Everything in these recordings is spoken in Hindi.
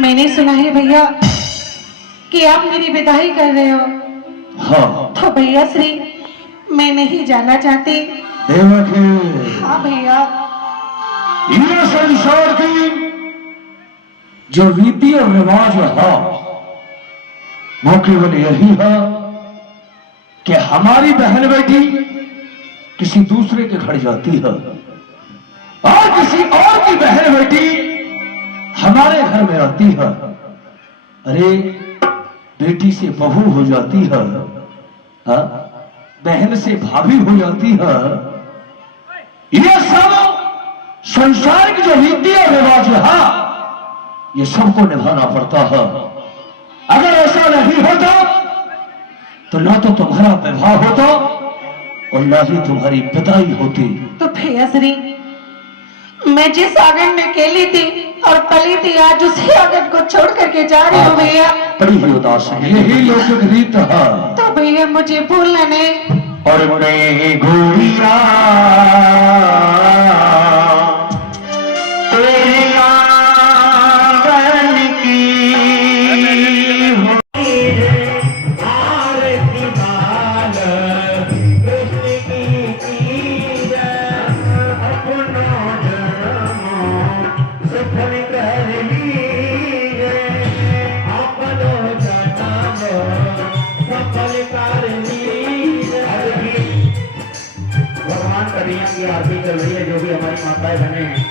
मैंने सुना है भैया कि आप मेरी विदाई कर रहे हो। हाँ। तो भैया श्री मैं नहीं जाना चाहती। देवकी। हाँ भैया। ये संसार की जो रीति और रिवाज है वो केवल यही है कि हमारी बहन बेटी किसी दूसरे के घर जाती है और किसी और की बहन बेटी हमारे घर में आती है। अरे बेटी से बहू हो जाती है, हाँ? बहन से भाभी हो जाती है। ये सब संसार की जो रीति और रिवाज है ये सबको निभाना पड़ता है। अगर ऐसा नहीं होता तो ना तो तुम्हारा विवाह होता और ना ही तुम्हारी विदाई होती। तो भैया श्री मैं जिस आंगन में अकेली थी और पली थी आज उसी आंगन को छोड़ करके जा रही हूँ भैया। बड़ी ही उदास है, यही लौकिक रीत है। तो भैया मुझे भूलना नहीं। और बड़े गोरिया की आरती चल रही है, जो भी हमारी माताएं बहनें हैं।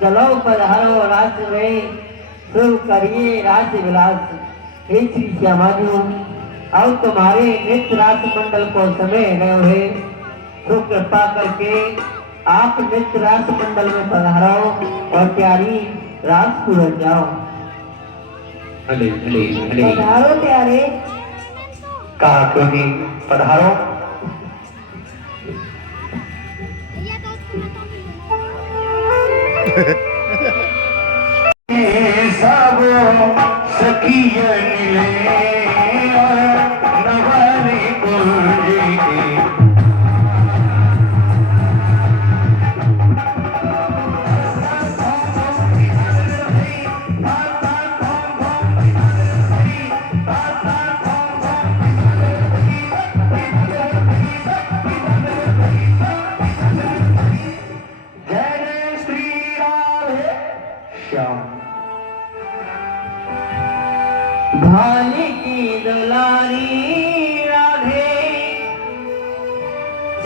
चलो पधारो रास में शुभ करिए रास विलास। हे श्री श्यामा जी अब तुम्हारे नित्य रास मंडल को समय गए हुए, तो कृपा करके आप नित्य रास मंडल में पधारो और प्यारी रास को रच जाओ। भले भले भले पधारो प्यारे। कहा क्यों नहीं पधारो। सब सखियन ले नवरी कुंजी भाली की दुलारी राधे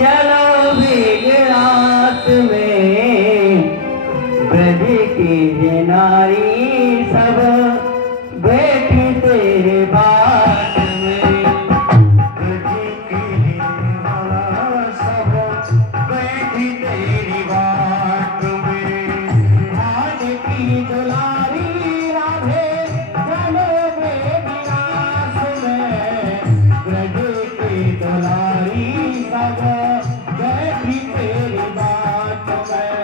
चलो बेगरात में ब्रज की नारी सब बैठी तेरे बात में। ब्रज की तेरी दुलारी सब बैठी तेरी बात में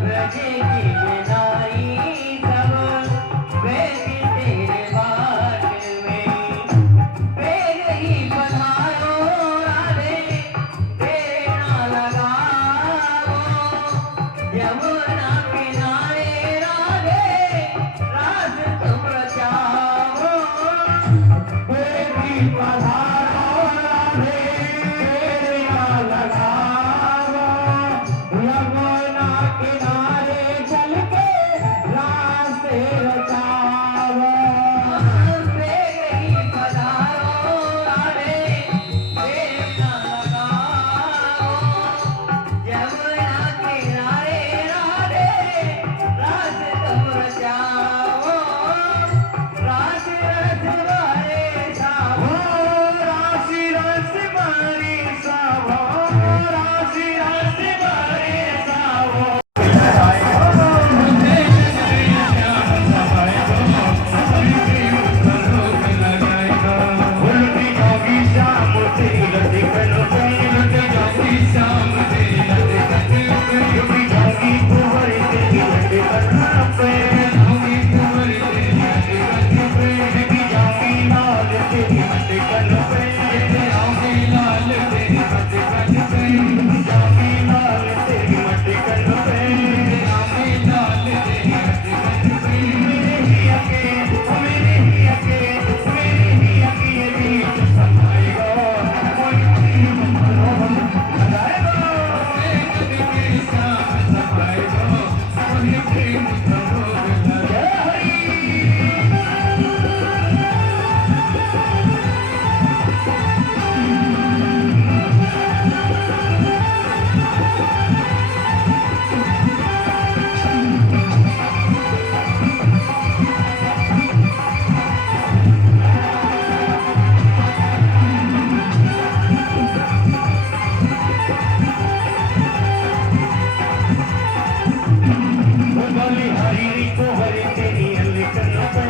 ब्रज की नारी सब बैठी तेरे बाट में बेग ही पधारो राधे तेरे ना लगाओ यमुना किनारे राधे रास तुम रचाओ बेटी पधारो राधे तेरे ना लगाओ यमुना किनारे चल के रास्ते रचाओ बेग ही पधारो राधे तेरे ना लगाओ यमुना किनारे राधे रास तुम रचाओ रास रस वाले सावो राशि रस मारी सावो राशि रस मारी सावो उल्टी जोगी शाम तेरी लती कनो उल्टी जोगी शाम तेरी लती कनो उल्टी जोगी कुंवर तेरी लती कनो पे जोगी कुंवर तेरी लती कनो पे उल्टी जोगी लाल तेरी लती कनो पे जोगी लाल तेरी लती कनो पे जोगी लाल तेरी लती कनो पे जोगी लाल तेरी लती कनो पे मेरे ही अके मेरे ही अके मेरे ही अके ये बीच समाएगा कोई लगाएगा मेरे शाम समाएगा कोई प्रेम करोगे जय हरि बोली हरी को हरी तेरी अलकन पे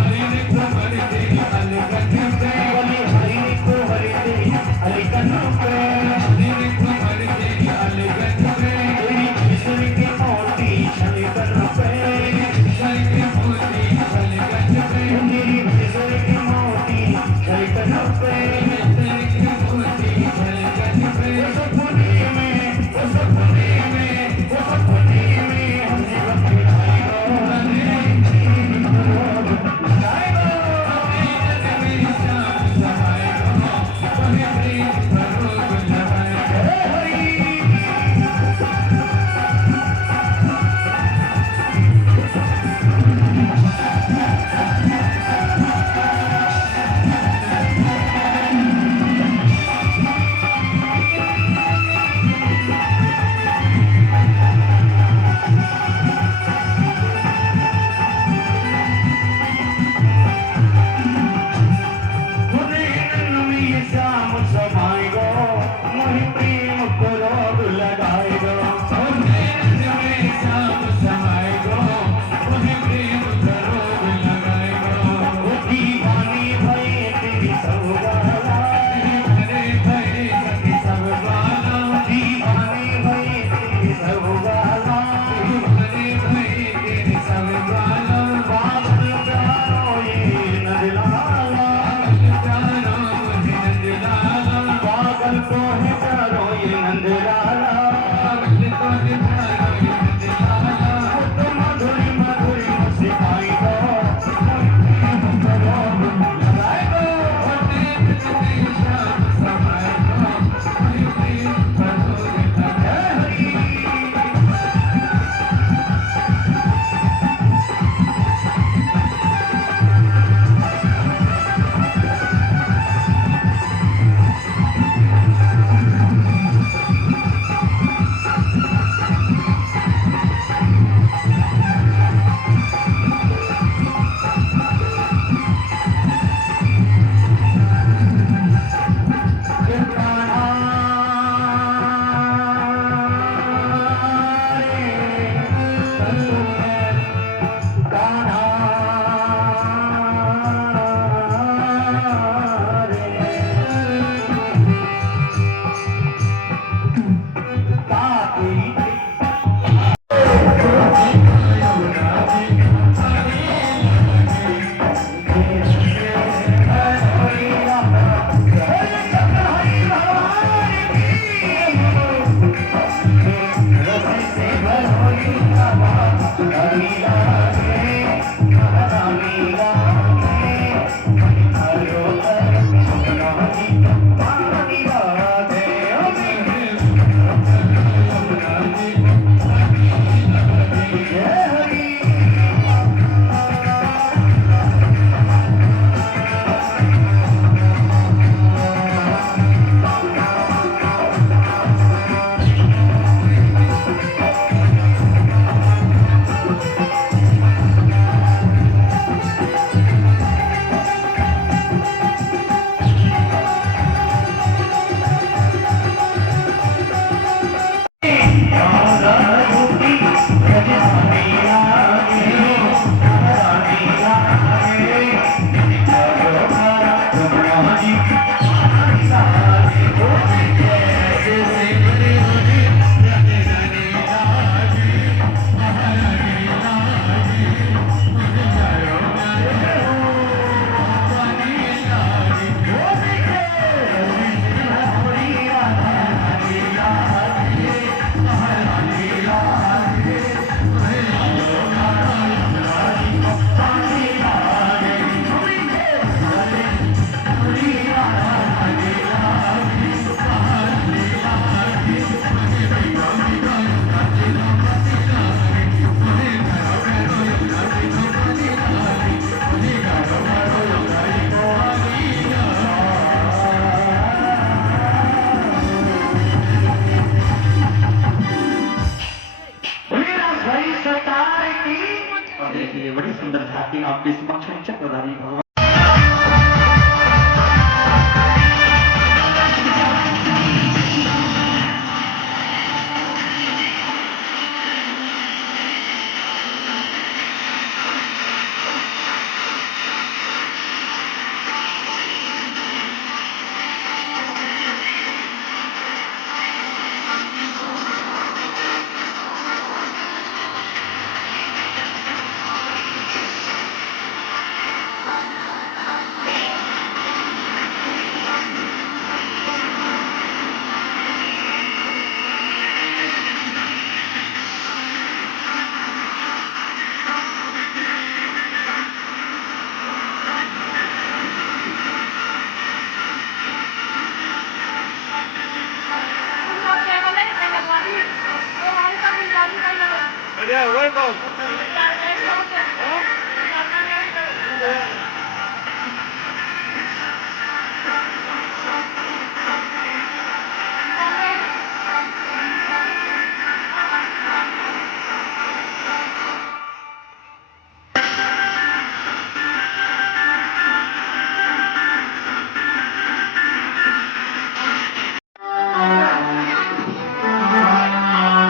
हरी को हरी तेरी अलकन पे बोली हरी को हरी तेरी अलकन पे हरी को हरी तेरी अलकन पे तेरी किशोर के मोती छलकन पे किशोर के मोती छलकन पे तेरी किशोर के मोती छलकन पे तेरी के मोती छलकन पे उस पुनी में उस पुनी में उस पुनी में हमने वक्त श्याम समाएगो मोहि प्रेम को रोग लगाएगो श्याम समाएगो मोहि प्रेम को रोग लगाएगो वो दीवानी भई तेरी सौगाला भई सखी सौगाला दीवानी भई तेरी सौगाला भई तेरी सौगाला बाबल प्यारो ये नदलाला बाबल प्यारो ये नदलाला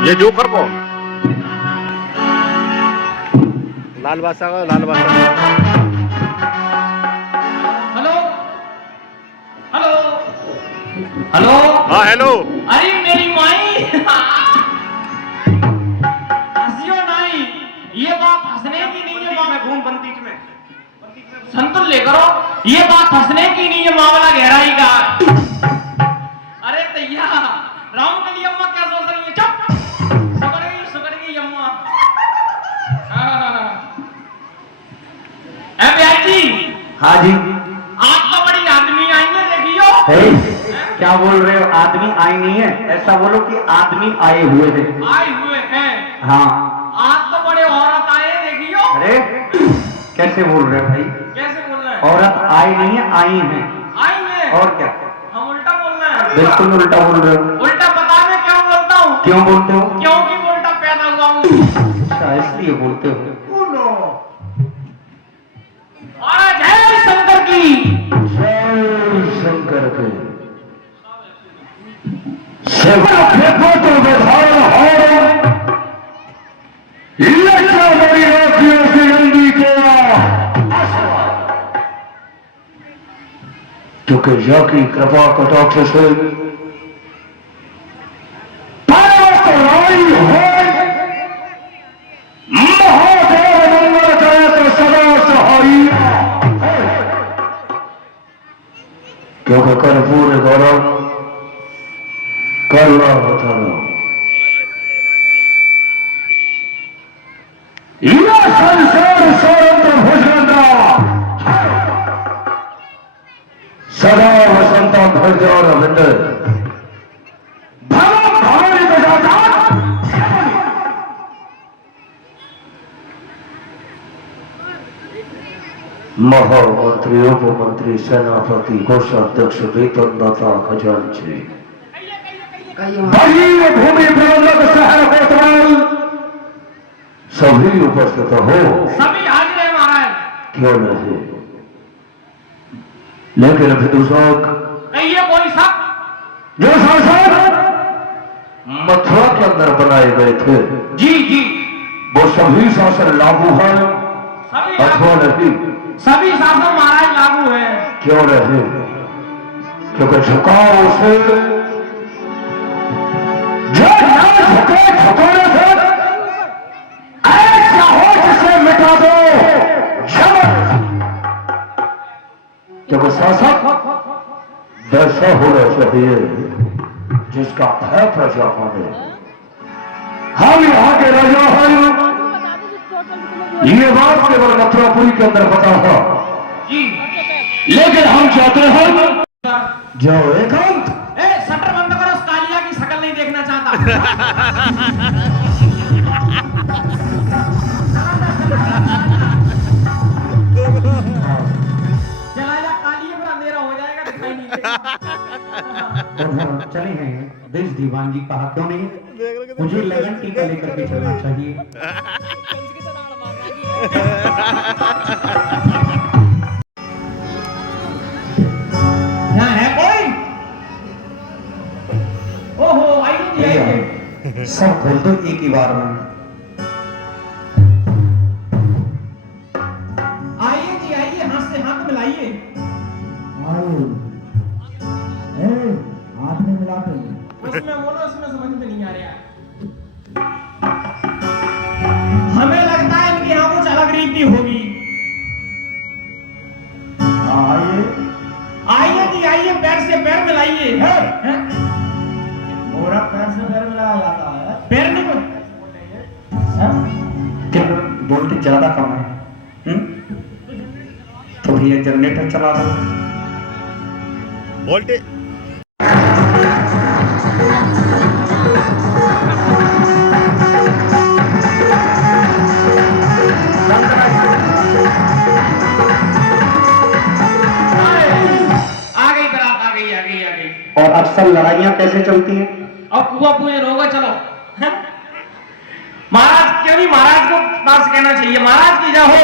ये जोकर कौन? लाल बादशाह का लाल बादशाह। Hello hello hello. हाँ हेलो। अरे मेरी माई हंसियो नहीं, ये बात हंसने की नहीं है। मैं घूम बंदीज में संतुल ले करो, ये बात हंसने की नहीं है, मामला गहराई का। अरे तैया राम कली अम्मा क्या सोच रही है? चुप, सुकड़ गई अम्मा। जी हाँ जी। आज तो बड़ी आदमी आई है, देखियो। क्या बोल रहे हो? आदमी आई नहीं है, ऐसा बोलो कि आदमी आए हुए हैं। आए हुए हैं। हाँ। आज तो बड़े औरत आए, देखियो। अरे कैसे बोल रहे हो भाई? कैसे बोल रहे हैं? औरत आई नहीं है, आई हैं। आई है। और क्या? हम उल्टा बोल रहे हैं। बिल्कुल उल्टा बोल रहे हो। उल्टा पता है क्यों बोलता हूँ? क्यों बोलते हो? क्योंकि मैं उल्टा पैदा हुआ हूँ। अच्छा, इसलिए बोलते हो। और जय शंकर की। जय शंकर के सेवा फेंको तो विधान हो, लज्जा बड़ी राखियों से नंदी तेरा क्योंकि या की कृपा कटाक्ष से पराई हो, महादेव मंगल करे तो सदा सहाई, क्योंकि कर्पूर गौरव करुणा अवतारो यह संसार सौरभ भुजगंधा सदा वसंता भजौर विंद भवानी बजाता महामंत्री उपमंत्री सेनापति कोषाध्यक्ष वेतनदाता खजांची भीम भूमि प्रबंधक शहर कोतवाल सभी उपस्थित हो। सभी हाजिर है महाराज। क्यों नहीं, लेकिन विदूषक कहिए कोई शक? जो सांसद मथुरा के अंदर बनाए गए थे, जी जी, वो सभी शासन लागू है सभी अथवा नहीं? सभी शासन महाराज लागू है। क्यों नहीं? क्योंकि झुकाव से जो ना झुके झुकाने से ऐसा हो जिसे मिटा दो जबरदस्ती, क्योंकि शासक वैसा होना चाहिए जिसका भय प्रजा माने। हम यहाँ के राजा हैं, ये बात केवल मथुरापुरी के अंदर पता था जी, लेकिन हम चाहते हैं जो एकांत। शटर बंद करो, उस कालिया की शक्ल नहीं देखना चाहता। चला जा, कालिए पर अंधेरा हो जाएगा, दिखाई नहीं देगा। चले हैं देश दीवान जी, कहा क्यों नहीं? मुझे लगन टीका लेकर के चलना चाहिए। यहाँ है कोई? ओहो, आइए। सब खोल दो एक ही बार में। आइए जी आइए, हाथ से हाथ मिलाइए। हाथ में मिलाते उसमें बोलो, उसमें समझ में नहीं आ रहा। हमें लगता है इनके यहाँ कुछ अलग रीति होगी। आइए जी आइए, पैर से पैर मिलाइए। मोरा पैर से पैर मिलाया जाता है। पैर नहीं क्या वोल्टेज ज्यादा कम है? तो भैया जनरेटर चला दो। वोल्टेज गई। और अक्सर लड़ाइयाँ कैसे चलती हैं? अब कुआ पूजन होगा, चलो। हैं? महाराज क्यों नहीं, महाराज को पास कहना चाहिए, महाराज की जाओ,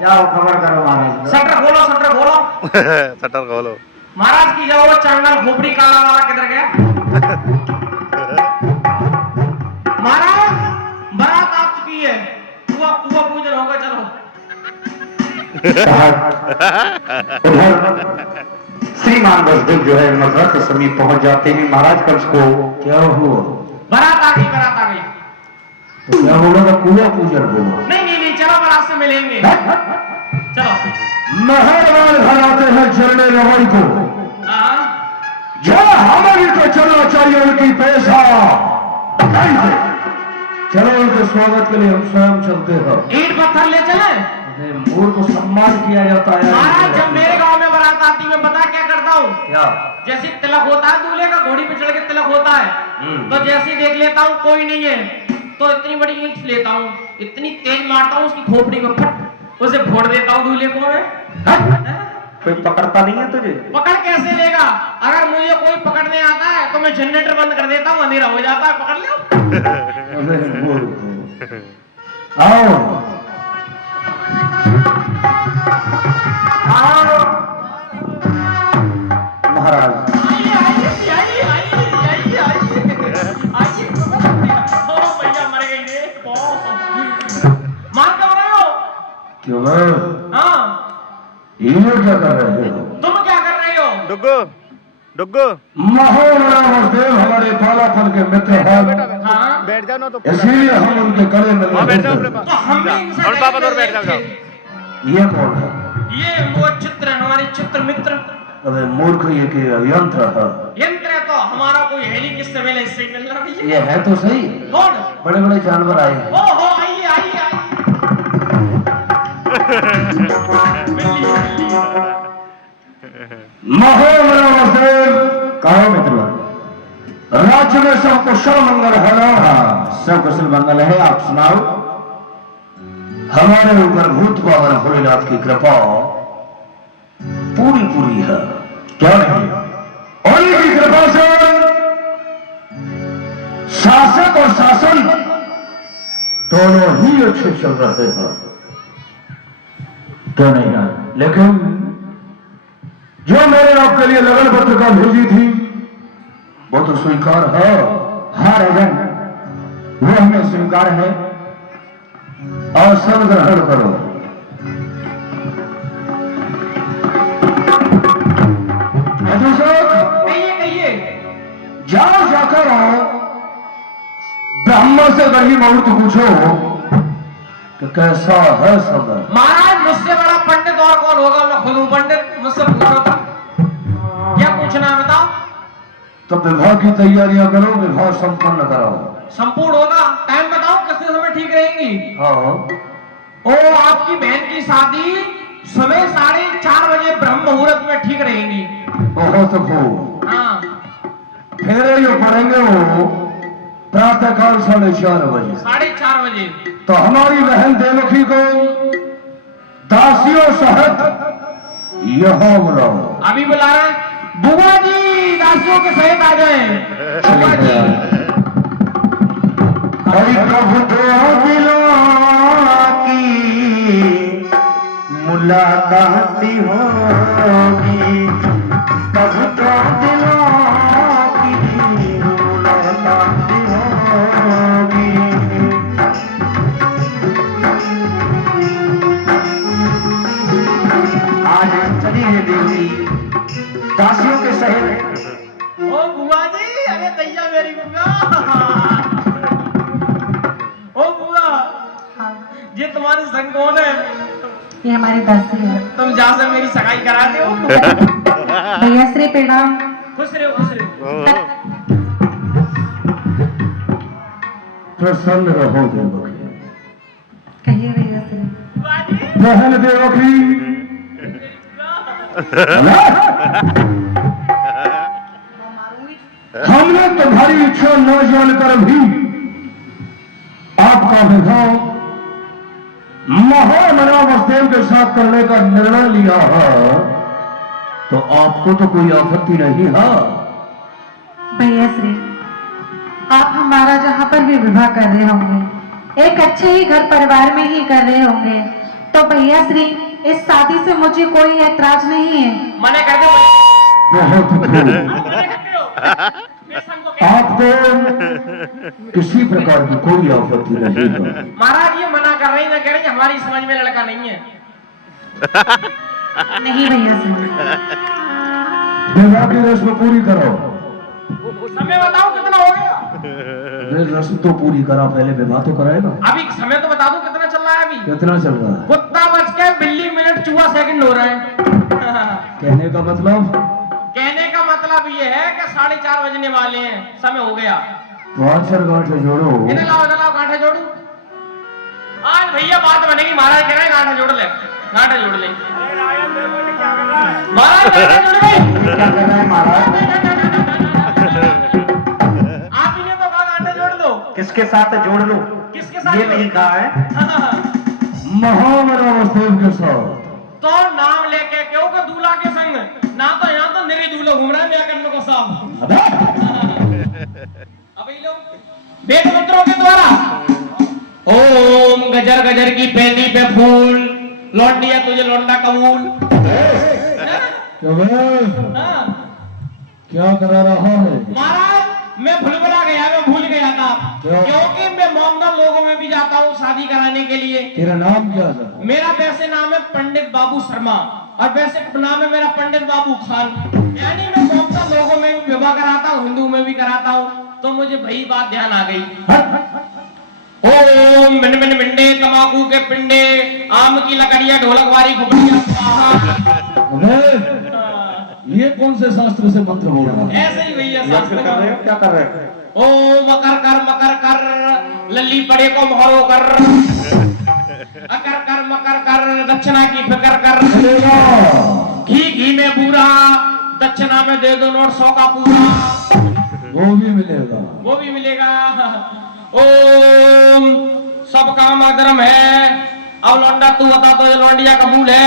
जाओ खबर करो महाराज। शटर खोलो, शटर खोलो, शटर खोलो। महाराज की जाओ। चांगल खोपड़ी काला वाला किधर गया? महाराज बारात आ चुकी है, कुआ पूजन होगा, चलो। उधर श्रीमान बसदेव जो है मथुरा के समीप पहुंच जाते हैं। महाराज कंस को क्या हुआ? बारात आ गई, बारात आ गई। तो क्या बोला था? कुआ पूजन हुआ? नहीं नहीं नहीं, चलो बारात से मिलेंगे, चलो। मेहरबान घर आते हैं चलने रवई को, हाँ जहाँ हमारी को चलना चाहिए उनकी पैसा नहीं। चलो उनके स्वागत के लिए हम स्वयं चलते हैं। ईंट पत्थर ले चले। मूर को सम्मान किया जाता है। महाराज जब मेरे गांव में बारात आती मैं पता क्या करता हूँ? क्या? जैसे तिलक होता है दूल्हे का, घोड़ी पे चढ़ के तिलक होता है, तो जैसे ही देख लेता हूँ कोई नहीं है, तो इतनी बड़ी ईंट लेता हूँ, इतनी तेज मारता हूँ उसकी खोपड़ी में, फट उसे फोड़ देता हूँ दूल्हे को मैं। कोई पकड़ता नहीं है तुझे? पकड़ कैसे लेगा? अगर मुझे कोई पकड़ने आता है तो मैं जनरेटर बंद कर देता हूँ, अंधेरा हो जाता है, पकड़ लो। आओ महाराज आइए आइए आइए आइए आइए आइए। ओ भैया मर गई रे। मान कब रहे हो? क्यों है? हाँ ये क्या कर रहे हो? तुम क्या कर रहे हो? डुग्गू डुग्गू महोदय वसुदेव हमारे बालापन के मित्र हैं, हाँ बैठ जाओ ना, तो इसलिए हम उनके गले में हाँ बैठ जाओ लगे अपने हैं। पास। तो हम भी इनसे और पापा और बैठ जाओ। ये कौन है? ये वो चित्र हमारे चित्र मित्र। अबे मूर्ख, ये कि यंत्र है? यंत्र है तो हमारा कोई है नहीं, किससे मिले इससे मिल रहा है। ये है तो सही, कौन? बड़े बड़े जानवर आए हैं। ओ हो आइए आइए आइए। मिली मिली। महोदय वसुदेव कहो मित्र, राज्य में सब कुशल मंगल है ना? हाँ, सब कुशल मंगल है। आप सुनाओ। हमारे ऊपर भूत पावन भोलेनाथ की कृपा पूरी पूरी है, क्या नहीं? और इनकी कृपा से शासक और शासन दोनों ही अच्छे चल रहे हैं, क्या नहीं है? लेकिन जो मैंने आपके लिए लगन पत्रिका भेजी थी वो तो स्वीकार है। हाँ राजन, वो हमें स्वीकार है और सब ग्रहण करो। कहिए कहिए। जाओ जाकर ब्राह्मण से वही मुहूर्त पूछो कि कैसा है सब। महाराज मुझसे बड़ा पंडित और कौन होगा? मैं खुद हूँ पंडित, मुझसे पूछो तो। क्या पूछना है बताओ? तो विवाह की तैयारियां करो, विवाह संपन्न कराओ। संपूर्ण होगा। टाइम बताओ कितने समय ठीक रहेंगी? हाँ, ओ आपकी बहन की शादी सुबह 4:30 बजे ब्रह्म मुहूर्त में ठीक रहेंगी। बहुत खूब। हाँ फेरे जो पड़ेंगे वो प्रातः काल 4:30 बजे। 4:30 बजे। तो हमारी बहन देवकी को दासियों सहित यहाँ बुलाओ। अभी बुला रहे हैं। बुआ जी दासियों के सहित आ जाए। बुआ जी हरि प्रभु दो दिलों की मुलाकात होगी, प्रभु दो दिलों की मुलाकात होगी। आज चलिए देवी दासियों के सहित। ओ बुआ जी, अरे दैया मेरी बुआ। ओ बुआ, ये तुम्हारे संग कौन है? ये हमारी दासी है। तुम जा से मेरी सगाई करा दो। भैया श्री प्रणाम। खुश रहो खुश रहो। प्रसन्न रहो देवकी। कहिए भैया श्री। बुआ जी बहन देवकी, हमने तुम्हारी इच्छा न जानकर भी आपका विवाह महामना वसुदेव के साथ करने का निर्णय लिया है, तो आपको तो कोई आपत्ति नहीं है? आप हमारा जहाँ पर भी विवाह कर रहे होंगे, एक अच्छे ही घर परिवार में ही कर रहे होंगे, तो भैया श्री इस शादी से मुझे कोई ऐतराज नहीं है। मना कर दो। बहुत खूब। मना करते हो? बेसन को क्या? आपको किसी प्रकार की कोई आपत्ति नहीं है। महाराज ये मना कर रही ना, कह रही हमारी समझ में लड़का नहीं है। नहीं भैया श्री, विवाह की रस्म पूरी करो। समय बताओ कितना हो गया? रस्म तो पूरी करा, पहले विवाह तो कराएगा। अभी समय तो बता दो कितना चल रहा है अभी? कितना चल रहा है? कुत्ता बज के बिल्ली मिनट चूहा सेकंड हो रहे हैं। कहने का मतलब? कहने का मतलब ये है कि 4:30 बजने वाले हैं, समय हो गया। तो आचर गांठे जोड़ो। इधर लाओ गांठे जोड़ू। आज भैया बात बनेगी, महाराज कह रहे हैं गांठे जोड़ ले, गांठे जोड़ ले। महाराज गांठे जोड़ गए। क्या कर रहा है महाराज? आप ही ने तो कहा गांठे जोड़ दो। किसके साथ जोड़ लूं? किसके साथ? ये नहीं कहा है। महामना वसुदेव के साथ। तो नाम लेके क्यों के दूल्हा के संग ना, तो यहाँ तो मेरी दूल्हा घूम रहा है मेरा कर्म को साहब। अभी लोग वेद मंत्रों के द्वारा ओम गजर गजर की पेंदी पे फूल लौट दिया तुझे लौंडा कबूल। हाँ। क्या करा रहा है? महाराज मैं भुलभुला गया, मैं भूल गया था क्यों? क्योंकि मैं मोमदन लोगों में भी जाता हूँ शादी कराने के लिए। तेरा नाम क्या था? मेरा वैसे नाम है पंडित बाबू शर्मा और वैसे नाम है मेरा पंडित बाबू खान। यानी मैं मोमदन लोगों में भी विवाह कराता हूँ, हिंदू में भी कराता हूँ। तो मुझे वही बात ध्यान आ गई। ओम मिन मिन मिंडे तमाकू के पिंडे आम की लकड़ियां ढोलक वारी खुपड़ियां स्वाहा। ये कौन से शास्त्र से मंत्र बोल रहा है? ऐसे ही भैया या फिर कर रहे हो? क्या कर रहे हो? ओ मकर कर लल्ली पड़े को मोहरो कर मकर कर दक्षिणा की फिक्र कर घी में पूरा दक्षिणा में दे दो नोट 100 का पूरा, वो भी मिलेगा। वो भी मिलेगा। ओम सब काम अधर्म है। अब लौंडा तू बता तो ये लौंडिया कबूल है।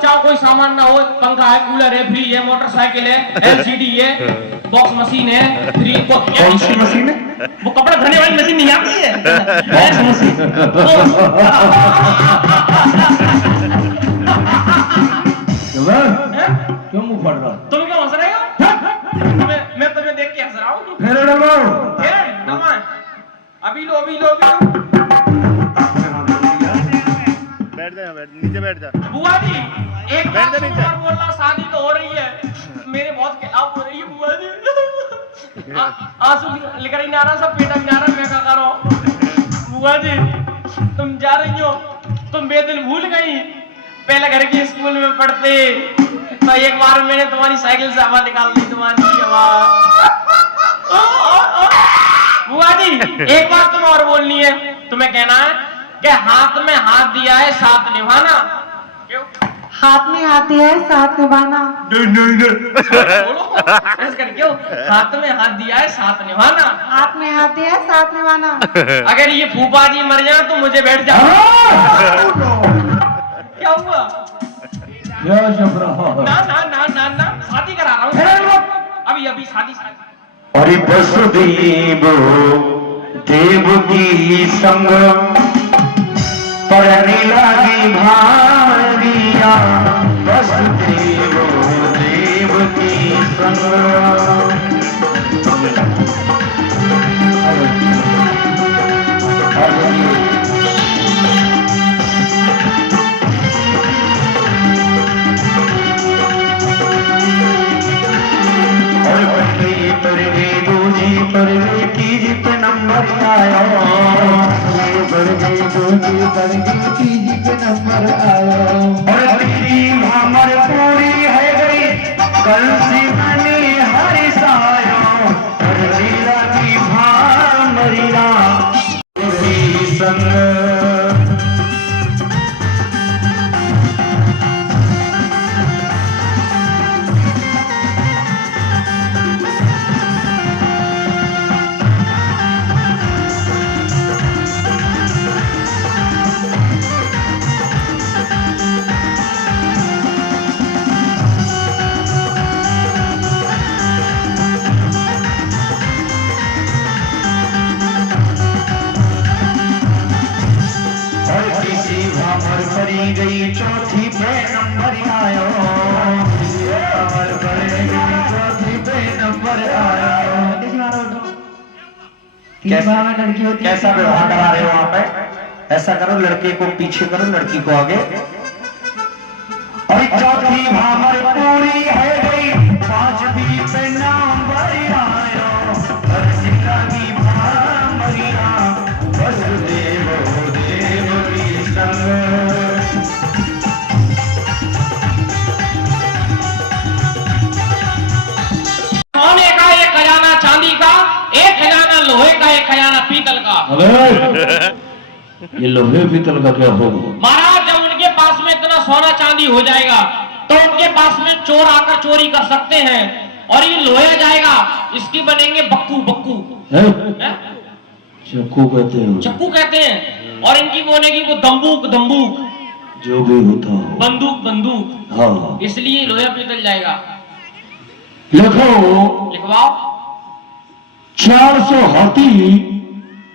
चाहो कोई सामान ना हो, पंखा है, कूलर है, फ्रिज है, मोटरसाइकिल है, एलसीडी है, बॉक्स मशीन है, फ्रिज को कौन सी मशीन है? वो कपड़े धोने वाली मशीन नहीं आती है। Box machine. क्यों मुंह फट रहा? तुम क्यों हंस रहे हो? मैं तुम्हें देख के हंस रहा हूँ। फेरे डलो। अभी लो नीचे बैठ जा। बुआ जी एक बात बैठ जा नीचे। बोल रहा, शादी तो हो रही है, मेरे बहुत खिलाफ हो रही है बुआ जी। आंसू लेकर ही ना रहा, सब पेटा भी ना रहा, मैं क्या करूं? बुआ जी तुम जा रही हो, तुम बेदिल भूल गई। पहले घर के स्कूल में पढ़ते तो एक बार मैंने तुम्हारी साइकिल से हवा निकाल दी, तुम्हारी हवा। बुआ जी एक बात तुम्हें और बोलनी है, तुम्हें कहना है कि हाथ में हाथ दिया है साथ निभाना। क्यों? हाथ में हाथ दिया है साथ निभाना। बोलो ऐसे कर, क्यों? हाथ में हाथ दिया है साथ निभाना। हाथ में हाथ दिया है साथ निभाना। अगर ये फूफा जी मर जाए तो मुझे बैठ जाओ। क्या हुआ? क्या जब रहा है? ना शादी करा रहा हूँ अभी शादी। अरे वसुदेव देव की संग परनी लागी भारिया, वसुदेव देव की संग। तीजी पे नंबर आया, तीजी पे नंबर आया। और तेरी हमर पूरी है गई, कल से मैंने हरी सायो, और लीला की भामरिया संग। कैसा में लड़की होती है। कैसा व्यवहार करा रहे हो वहां पे? ऐसा करो, लड़के को पीछे करो, लड़की को आगे। और चौथी भामर पूरी है गई, पांचवी पे नाम भरी आयो, हर्षिता की भामरिया वसुदेव देव की संग। सोने का एक खजाना, चांदी का एक खजाना, लोहे का एक खजाना, पीतल का। अबे ये लोहे पीतल का क्या होगा? महाराज जब उनके पास में इतना सोना चांदी हो जाएगा तो उनके पास में चोर आकर चोरी कर सकते हैं, और ये लोहा जाएगा, इसकी बनेंगे बक्कू बक्कू, हैं? चक्कू कहते हैं, चक्कू कहते हैं, और इनकी बनेगी वो दंबूक दंबूक, जो भी होता हो, बंदूक बंदूक, हाँ। इसलिए लोहा पीतल जाएगा। लिखो लिखवाओ। 400 हाथी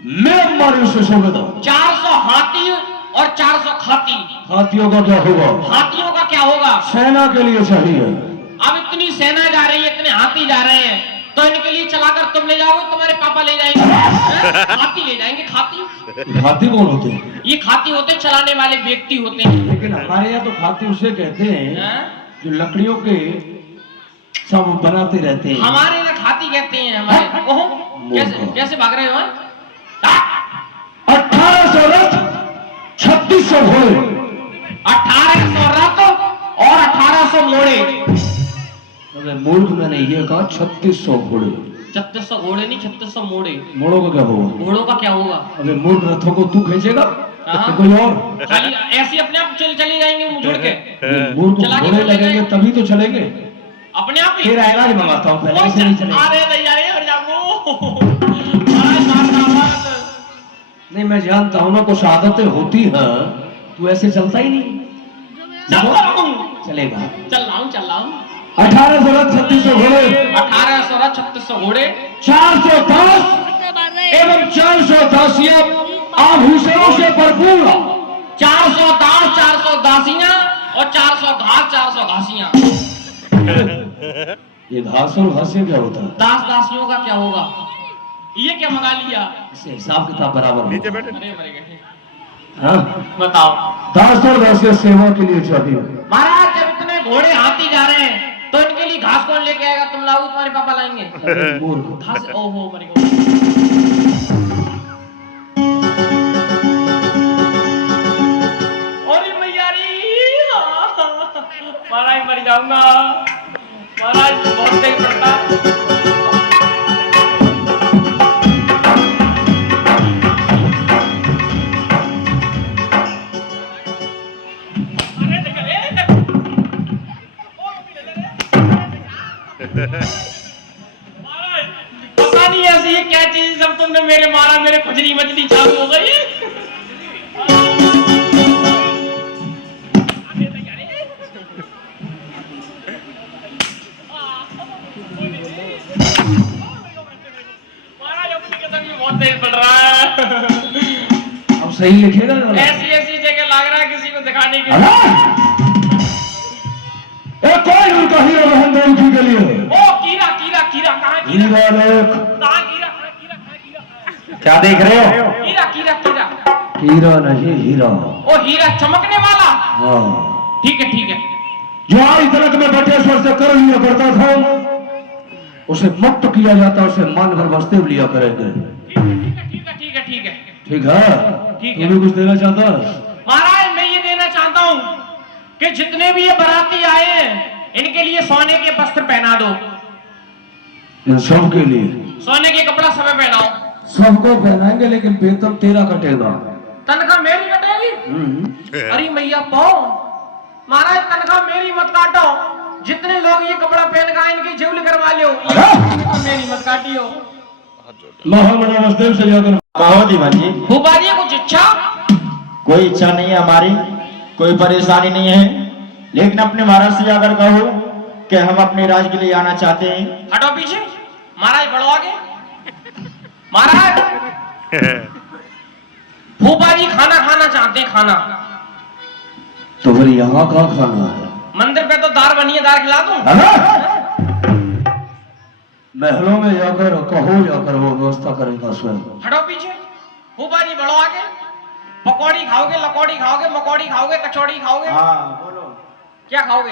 मैं हमारे से सुविधा। 400 हाथी और 400 खाती। हाथियों का क्या होगा? हाथियों का क्या होगा? सेना के लिए चाहिए। अब इतनी सेना जा रही है, इतने हाथी जा रहे हैं, तो इनके लिए चलाकर तुम ले जाओगे, तुम्हारे पापा ले जाएंगे, हैं? हाथी ले जाएंगे, खाती। हाथी कौन होते हैं? ये खाती होते हैं, चलाने वाले व्यक्ति होते हैं। लेकिन हमारे यहाँ तो खाती उसे कहते हैं हैं? जो लकड़ियों के सब बनाते रहते हैं। हमारे यहाँ खाती कहते हैं हमारे। ओहो, कैसे कैसे भाग रहे हो? 1800 रथ 3600 घोड़े। 1800 रथ और 1800 मोड़े। अरे मूर्ख मैंने ये कहा 3600 घोड़े। 3600 घोड़े नहीं, 3600 मोड़े। मोड़ों का क्या होगा? घोड़ों का क्या होगा? अरे मूर्ख रथों को तू खींचेगा हाँ। तो कोई और? खाली ऐसे अपने आप चले जाएंगे मुंह जोड़ के। मूर्ख चला के घोड़े चले लगेंगे जाएंगे। तभी तो चलेंगे। अपने आप ही। फिर आएगा नहीं, मंगाता हूँ पहले से नहीं चलेगा। अरे नहीं यार, हट जाओ। महाराज मारना। नहीं मैं जानता हूँ ना, कुछ आदतें होती हैं, तू ऐसे चलता ही नहीं। चल रहा हूँ, चलेगा। चल रहा हूँ, चल रहा हूँ। 1800 रथ 3600 घोड़े, 1800 रथ 3600 घोड़े, 410 एवं 400 दासियां आभूषणों से भरपूर। 400 दास, 400 दासियां और 400 घास, 400 घासियां। ये घास और घासियां क्या होता है? दास दासियों का क्या होगा? ये क्या मंगा लिया? इससे हिसाब किताब बराबर नीचे होगा। बैठे। अरे मर गए। हाँ? बताओ दास और दासियां सेवा के लिए चाहिए। महाराज, जब इतने घोड़े हाथी जा रहे हैं तो इनके लिए घास कौन लेके आएगा? तुम लाओ, तुम्हारे पापा लाएंगे अरे मूर्ख। घास। ओहो मर गए। अरे मैया रे, महाराज मर जाऊंगा। महाराज बहुत तेज पड़ता। पता नहीं ऐसी ये क्या चीज, जब तुमने मेरे मारा मेरे खुजली मजली चालू हो गई। महाराज अपनी कसम ये बहुत तेज पड़ रहा है। अब सही लिखेगा ना? ऐसी ऐसी जगह लग रहा है किसी को दिखाने के लिए। अरे! ए कौन उनका हीरो बहन बेटी के लिए? ओ कीरा कीरा कीरा, कहाँ कीरा? हीरा लेख। कहाँ कीरा? कहाँ कीरा? कहाँ कीरा? क्या देख रहे हो? कीरा कीरा कीरा। हीरा नहीं, हीरा। ओ हीरा चमकने वाला। हाँ। ठीक है ठीक है। जो आज तलक में बटेश्वर से कर लिया करता था, उसे मुक्त किया जाता, उसे मन भर बसते लिया करेंगे। ठीक है ठीक है ठीक है ठीक है। ठीक है? ठीक है। तू भी कुछ देना चाहता है? महाराज मैं ये देना चाहता हूँ कि जितने भी ये बाराती आए हैं इनके लिए सोने के वस्त्र पहना दो। इन सब के लिए सोने के कपड़ा सब पहनाओ। सबको पहनाएंगे, लेकिन वेतन तेरा कटेगा। तनख्वाह मेरी कटेगी? अरे मैया पाओ, महाराज तनख्वाह मेरी मत काटो। जितने लोग ये कपड़ा पहन का इनकी जेवल करवा लो, तो मेरी मत काटियो। महामना वसुदेव से जाकर कहो दीवान जी। फूफा जी कुछ इच्छा? कोई इच्छा नहीं है हमारी, कोई परेशानी नहीं है, लेकिन अपने महाराज से जाकर कहो कि हम अपने राज के लिए आना चाहते हैं। हटो पीछे, महाराज बढ़ो आगे। महाराज फूफा जी खाना खाना चाहते हैं, खाना। तो फिर यहाँ का खाना है? मंदिर पे तो दार बनी है, दार खिला दूं? महलों में जाकर कहो जाकर वो व्यवस्था करेगा स्वयं। हटो पीछे। फूफा जी बढ़ो आगे। पकौड़ी खाओगे, लकौड़ी खाओगे, मकौड़ी खाओगे, कचौड़ी खाओगे? हाँ बोलो, क्या खाओगे?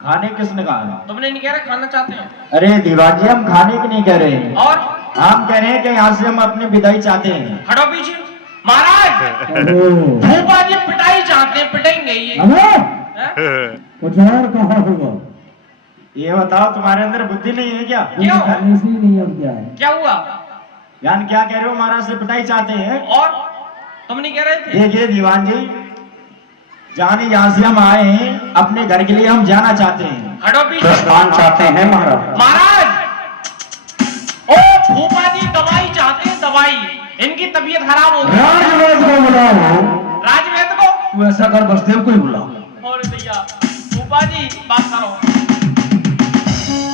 खाने किसने कहा है? तुमने नहीं कह रहे खाना चाहते हैं? अरे दीवान जी, हम खाने की नहीं कह रहे हैं, और हम कह रहे हैं कि यहाँ से हम अपनी विदाई चाहते हैं। हटो पीछे। महाराज फूफा जी पिटाई चाहते हैं, पिटाएंगे ये। हैं? कुछ और कहा होगा। ये बताओ, तुम्हारे अंदर बुद्धि नहीं है क्या? क्यों? नियम क्या है? क्या हुआ? यान क्या कह रहे हो? महाराज से पिटाई चाहते हैं? और तुम नहीं कह रहे थे? देखिए दीवान जी, जाने यहाँ से हम आए हैं, अपने घर के लिए हम जाना चाहते हैं। हटो पीछे। प्रस्थान चाहते हैं महाराज। महाराज ओ फूफा जी दवाई चाहते हैं, दवाई। इनकी तबीयत खराब हो गई। राजवेद को बुलाओ। राजवेद को? तू ऐसा कर, बसदेव को ही बुला। और भैया फूफा जी बात करो।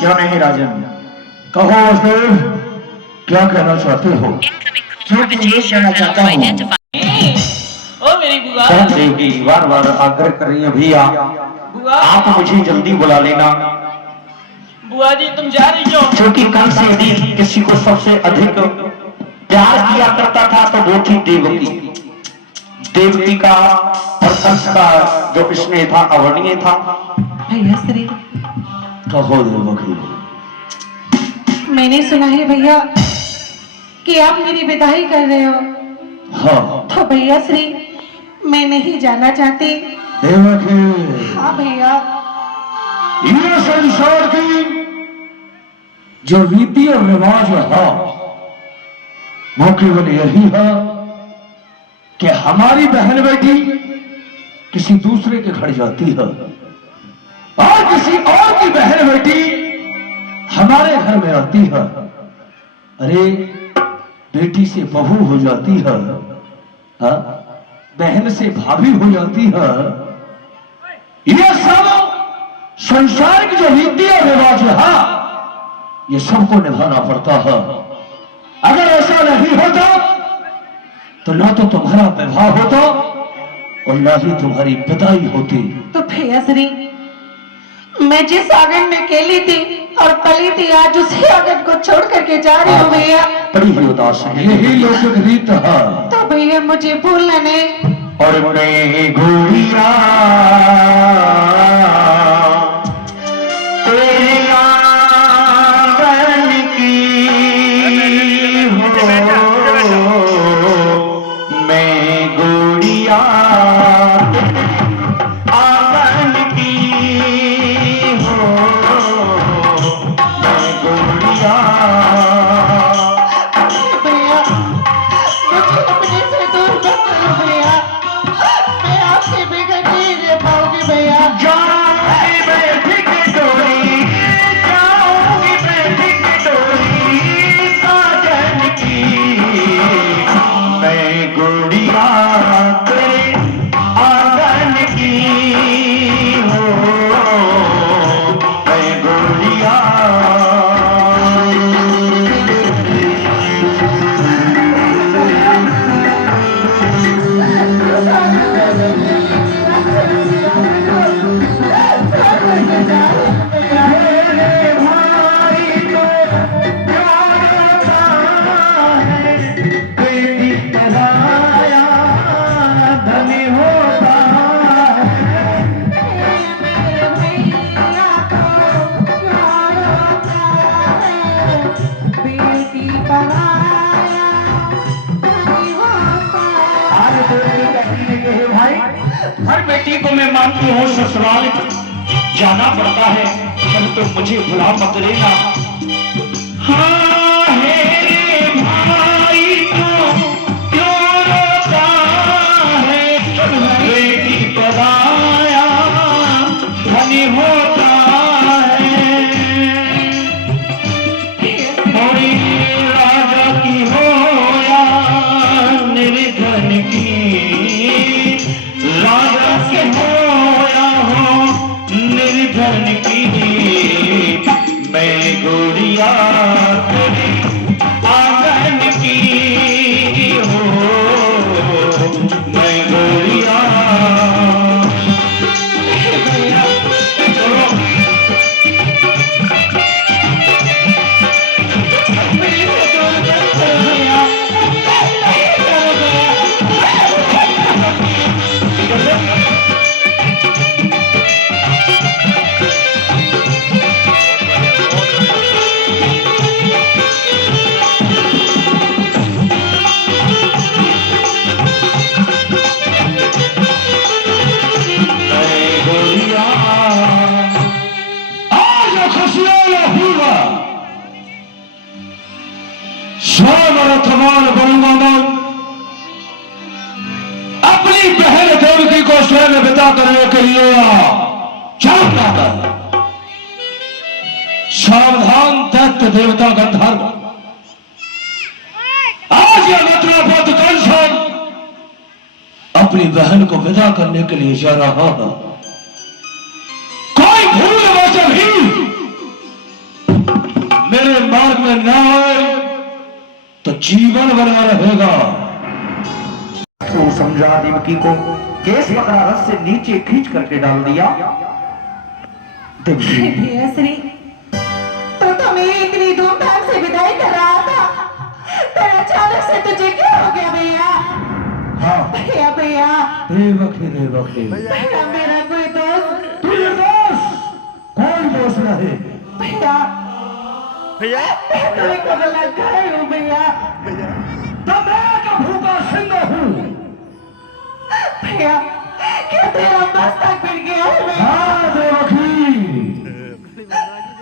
क्यों नहीं राजन? कहो बसदेव, क्या कहना चाहते हो? क्योंकि ये कहना चाहता हूँ, ओ मेरी बुआ। देवी बार बार आग्रह कर रही है भैया, बुआ, आप मुझे जल्दी बुला लेना, बुआ जी तुम जा रही हो? क्योंकि कल से भी किसी को सबसे अधिक प्यार किया करता था तो वो थी देवकी। देवकी का और कंस का जो स्नेह था अवर्णीय था। भैया श्री, कहो देवकी। मैंने सुना है भैया कि आप मेरी विदाई कर रहे हो। हाँ तो भैया श्री, मैं नहीं जाना चाहती। देवकी, हाँ भैया। ये संसार की जो रीति और रिवाज है वो केवल यही है कि हमारी बहन बेटी किसी दूसरे के घर जाती है और किसी और की बहन बेटी हमारे घर में आती है। अरे बेटी से बहू हो जाती है, हा? बहन से भाभी हो जाती है। ये सब संसार की जो रीति और रिवाज है ये सबको निभाना पड़ता है। अगर ऐसा नहीं होता तो ना तो तुम्हारा विवाह होता और ना ही तुम्हारी विदाई होती। तो भैया श्री, मैं जिस आंगन में केली थी और पली थी, आज उसी आंगन को छोड़ करके जा रही हूँ भैया। बड़ी ही उदास है, यही लौकिक रीत है। तो भैया मुझे भूलना नहीं। और मैं गोरिया तेरे आंगन की हो, मैं गोरिया आंगन की हो, मैं गोरिया। भैया मुझे अपने से दूर मत करो भैया, मैं आपके बगैर नहीं रह पाऊंगी भैया। जाऊंगी बैठी की डोरी, जाऊंगी बैठी की डोरी साजन की, मैं गुड़िया तेरे आंगन की हो, मैं गुड़िया। हर बेटी को मैं मानती हूँ ससुराल जाना पड़ता है, पर तो मुझे भुला मत लेना। हाँ है भाई तो क्यों रोता है, बेटी पराया धनी होता है। कोई राजा की हो या निर्धन की, राजा के हो या हो निर्धन की, मैं गोरिया तेरी आंगन की हो, मैं गोरिया। चलो शाम रथवान बलवान अपनी बहन देवकी को स्वयं विदा करने के लिए चलता है। सावधान दैत्य देवता गंधर्व, आज यह मथुरापति कंसन अपनी बहन को विदा करने के लिए जा रहा है। कोई भूल वजह भी मेरे मार्ग में ना आए तो जीवन बना रहेगा। तो समझा देवकी को, केस पकड़ा, रस से नीचे खींच करके डाल दिया। देवकी भैया श्री, तो मेरी इतनी धूमधाम से विदाई कर रहा था, पर अचानक से तुझे क्या हो गया भैया? हाँ भैया भैया देवकी देवकी, भैया मेरा कोई दोस्त, तुझे दोस्त कोई दोस्त नहीं। भैया भैया तुम्हें कब लगा हूँ भैया? तो मैं का भूखा सिंह हूँ। भैया क्या तेरा मस्तक मिल गया है भैया? हाँ देवकी,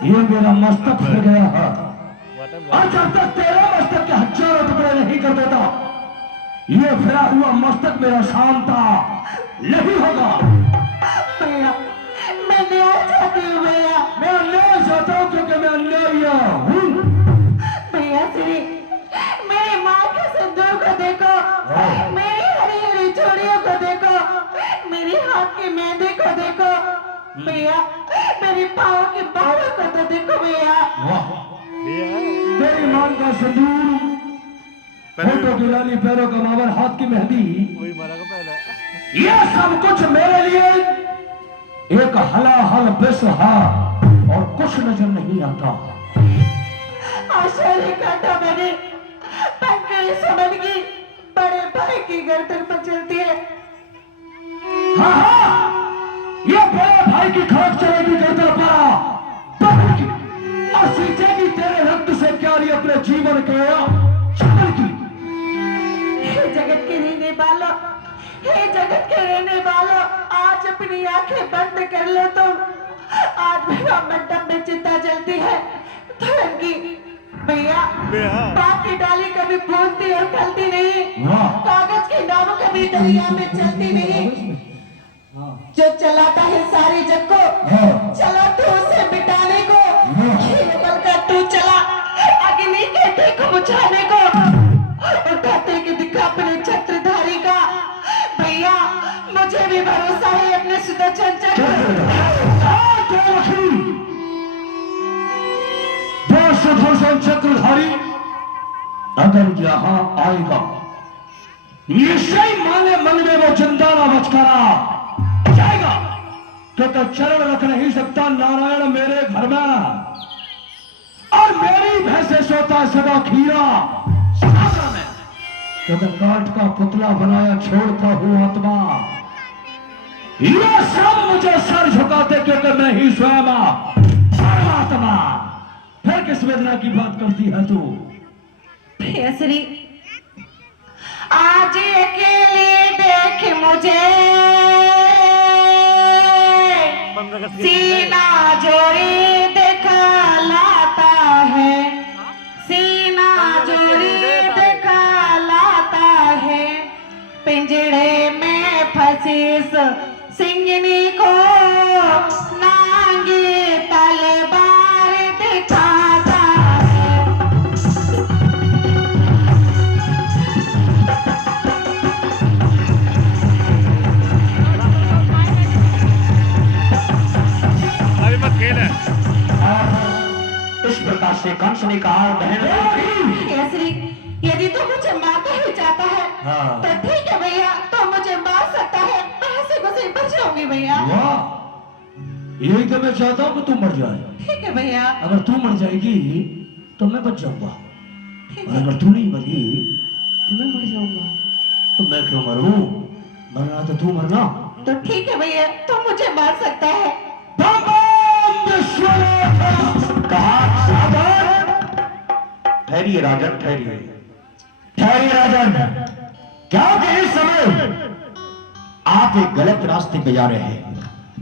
ये मेरा मस्तक हो गया है, और जब तक तेरे मस्तक के हजारों टुकड़े नहीं कर देता, ये फिरा हुआ मस्तक मेरा शांता नहीं होगा। भैया मैं न्याय चाहती हूँ भैया। मैं अन्याय चाहता हूँ क्योंकि मैं अन्यायी हूँ। भैया श्री, मेरी माँ के सिंदूर को देखो, मेरी हरी हरी चूड़ियों को देखो, मेरी हाथ की मेहंदी को देखो भैया, मेरी पाँव की बालों को तो देखो भैया। वाह, तेरी मांग का सिंदूर, फोटो की लाली, पैरों का मावर, हाथ की मेहंदी, ये सब कुछ मेरे लिए एक हलाहल विष है और कुछ नजर नहीं आता। आश्चर्य काटा मैंने पंकज समझ की बड़े भाई की गर्दन पर चलती है। हाँ हाँ, ये बड़े भाई की खाक चलेगी गर्दन पर, और सींचेगी तेरे रक्त से प्यारी अपने जीवन के जीवन की। हे जगत के रहने वालों, हे जगत के रहने वालों, आज अपनी आंखें बंद कर लो तुम। आज मेरा मंडप में चिंता जलती है धर्म की भैया। बाप की डाली कभी फूलती और फलती नहीं, कागज की नाव कभी दरिया में चलती नहीं। जो चलाता है सारे जग को, चला तू उसे मिटाने को, केवल का तू चला अग्नि के ठीक बुझाने को, उठाते कि दिखा अपने छत्रधारी का। भैया मुझे भी भरोसा है अपने सुदर्शन चक्र। सुदर्शन चक्रधारी अगर यहाँ आएगा, निश्चय माने मन में वो चिंताना बचकारा जाएगा, क्योंकि चरण रख नहीं सकता नारायण मेरे घर में, और मेरी भैंसे सोता सदा खीरा सागर में, क्योंकि काठ का पुतला बनाया छोड़ता हूँ आत्मा। ये सब मुझे सर झुकाते क्योंकि मैं ही स्वयं परमात्मा। फिर किस वेदना की बात करती है तू? भैया श्री, आज अकेले देख मुझे सीना जोड़ी दिखा लाता है, सीना जोड़ी दिखा लाता है, पिंजड़े में फंसी सिंगनी को नांगी तलवार दिखाता है। अभी मत खेल है। इस प्रकार से कंस ने कहा, बहन केसरी, यदि तू मुझे मारना ही चाहता है हाँ। तो ठीक है भैया, तो मुझे मार सकता है, मैं ऐसे गुस्से बच जाऊंगी भैया। वाह, यही तो मैं चाहता हूँ कि तू मर जाए। ठीक है भैया। अगर तू मर जाएगी तो मैं बच जाऊंगा, ठीक और है। अगर तू नहीं मरी तो मैं मर जाऊंगा। तो मैं क्यों मरूं? मरना तो तू मरना। तो ठीक है भैया, तो मुझे मार सकता है। बम बम विश्वनाथ! कहा, सावधान! ठहरिए राजन, ठहरिए, ठहरिए राजन, क्योंकि इस समय आप एक गलत रास्ते पे जा रहे हैं।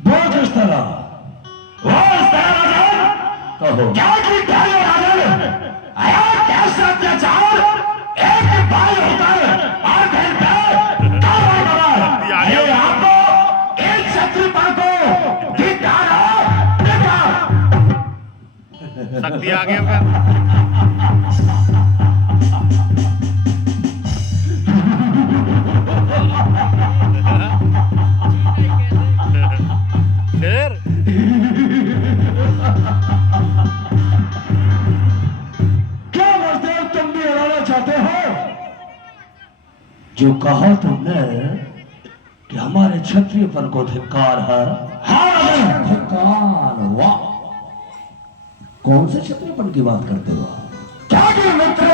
वो किस तरह? वो इस तरह राजन, कहो। क्योंकि ठहरिए राजन, आया कैसा अत्याचार जल्दी आ गया फिर। फिर क्या वसुदेव तुम भी हराना चाहते हो? जो कहा तुमने कि हमारे क्षत्रिय पन को धिक्कार है। हाँ धिक्कार। वाह, कौन से क्षत्रियपन की बात करते हो? क्या कि मित्र,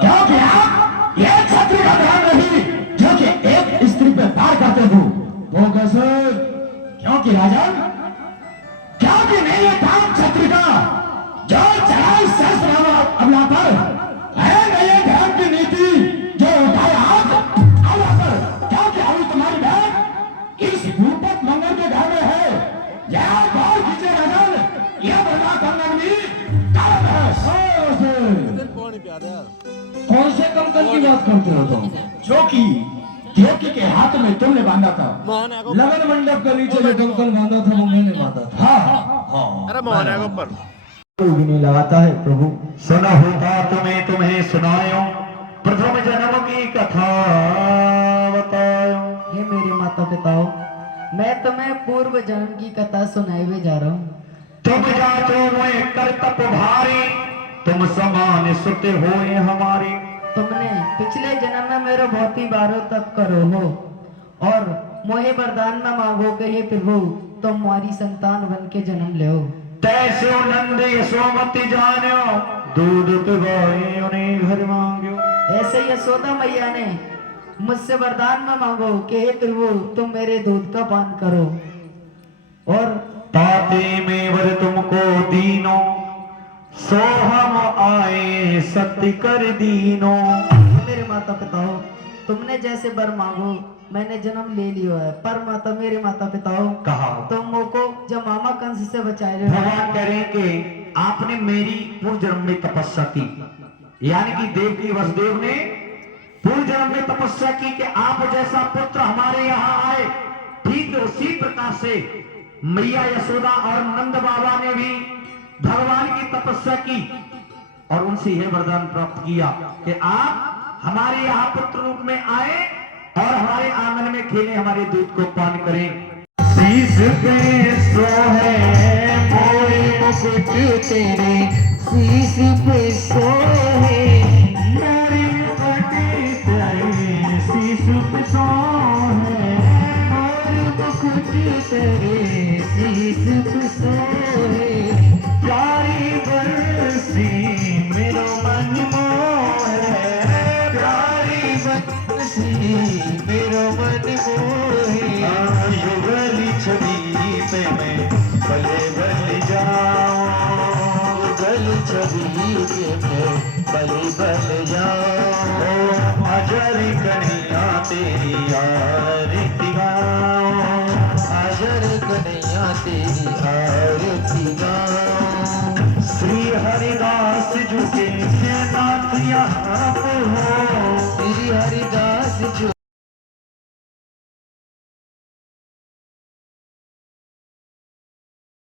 क्योंकि आप एक क्षत्रिय का ध्यान नहीं जो कि एक स्त्री पे पार करते हो। वो कैसे? क्योंकि राजन, क्योंकि नहीं ये काम क्षत्रिय का जो चढ़ाई सहस्त्र अमला पर है, नहीं ध्यान की नीति जो उठाए हाथ अमला पर। क्योंकि अभी तुम्हारी बहन इस भूपत मंगल के घर में है। यह गौर कीजिए राजन, यह बना कंगन भी कारण है। कौन से कंगन की बात करते हो तुम? ज्योति के हाथ में तुमने बांधा था। लगन मंडप के नीचे जो कंगन बांधा था वो मैंने बांधा था। हाँ, अरे मोहन है ऊपर। भी नहीं लगाता है प्रभु। सुना होगा तुम्हें सुनायो, प्रथम जन्म की कथा बतायो। हे मेरे माता पिताओं, मैं तुम्हें पूर्व जन्म की कथा सुनाए हुए जा रहा हूँ। तुम जातो में कर्तव्य भारी, तुम समान सुते होए हमारी। तुमने पिछले जन्म में मेरे बहुत ही बारों तप करो हो और मोहे वरदान न मांगो कि हे प्रभु तुम हमारी संतान बन के जन्म ले। तैसे नंद यशोमति जान्यो, दूध पिवाए उन्हें घर मांग्यो। ऐसे यशोदा मैया ने मुझसे वरदान न मांगो कि हे प्रभु तुम मेरे दूध का पान करो। और ताते में वर तुमको दीनो, सो हम आए सत्य कर दीनो। मेरे माता पिताओं, तुमने जैसे वर मांगो मैंने जन्म ले लिया है, पर माता मेरे माता पिताओं कहा तुम को जब मामा कंस से बचाए रहे भगवान कह रहे हैं कि आपने मेरी पूर्व जन्म में तपस्या की, यानी कि देवकी वसुदेव ने पूर्व जन्म में तपस्या की कि आप जैसा पुत्र हमारे यहाँ आए। ठीक उसी प्रकार से मैया यशोदा और नंद बाबा ने भी भगवान की तपस्या की और उनसे यह वरदान प्राप्त किया कि आप हमारे यहाँ पुत्र रूप में आए और हमारे आंगन में खेले, हमारे दूध को पान करें। शीश पे सोहे मोरे मुकुट तेरे, शीश पे सोहे मोरे मुकुट तेरे, शीश पे सोहे मोरे मुकुट तेरे, शीश पे सोहे। प्यारी बरसी मेरो मन मोहे, प्यारी बरसी मेरो मन मोहे। युगली छवि पे मैं भले भले जाऊं, युगली छवि पे मैं भले भले जाऊं। अजर कन्हैया तेरी आरती गाऊं, अजर कन्हैया तेरी आरती गाऊं। श्री हरिदास जी के नाथ यहाँ हो, श्री हरिदास जी